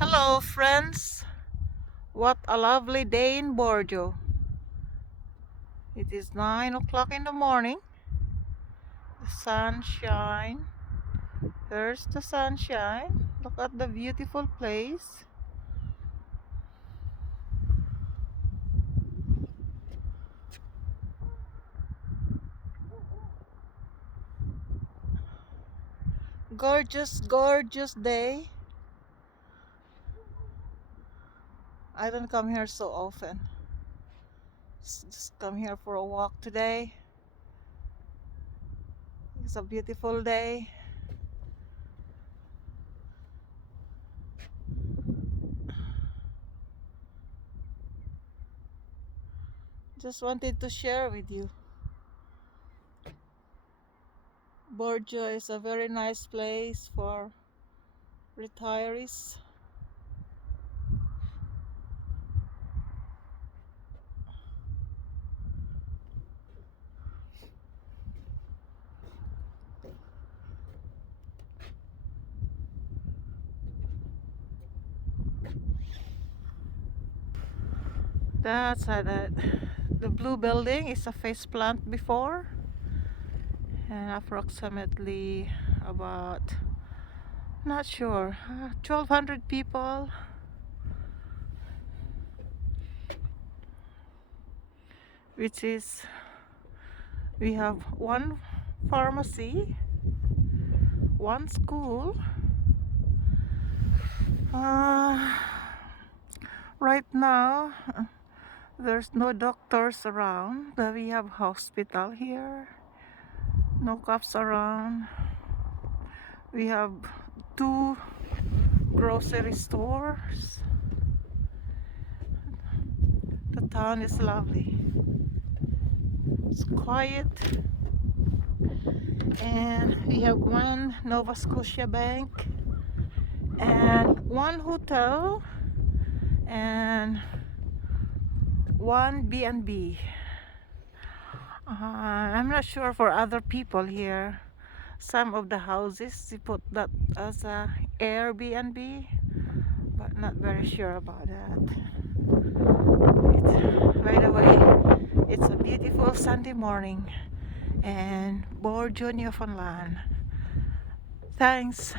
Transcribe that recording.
Hello friends, what a lovely day in Burgeo. It is 9 o'clock in the morning. The sunshine. There's the sunshine. Look at the beautiful place. Gorgeous, gorgeous day. I don't come here so often. Just come here for a walk today. It's a beautiful day. Just wanted to share with you. Burgeo is a very nice place for retirees. That's the blue building is a face plant before, and approximately about, not sure, 1,200 people. Which is, we have one pharmacy, one school. Uh, right now, there's no doctors around, but we have hospital here. No cops around. We have two grocery stores. The town is lovely. It's quiet. And we have one Nova Scotia bank and one hotel and one B&B. I'm not sure for other people here. Some of the houses they put that as a Airbnb, but not very sure about that. By the way, it's a beautiful Sunday morning and Burgeo, Newfoundland. Thanks.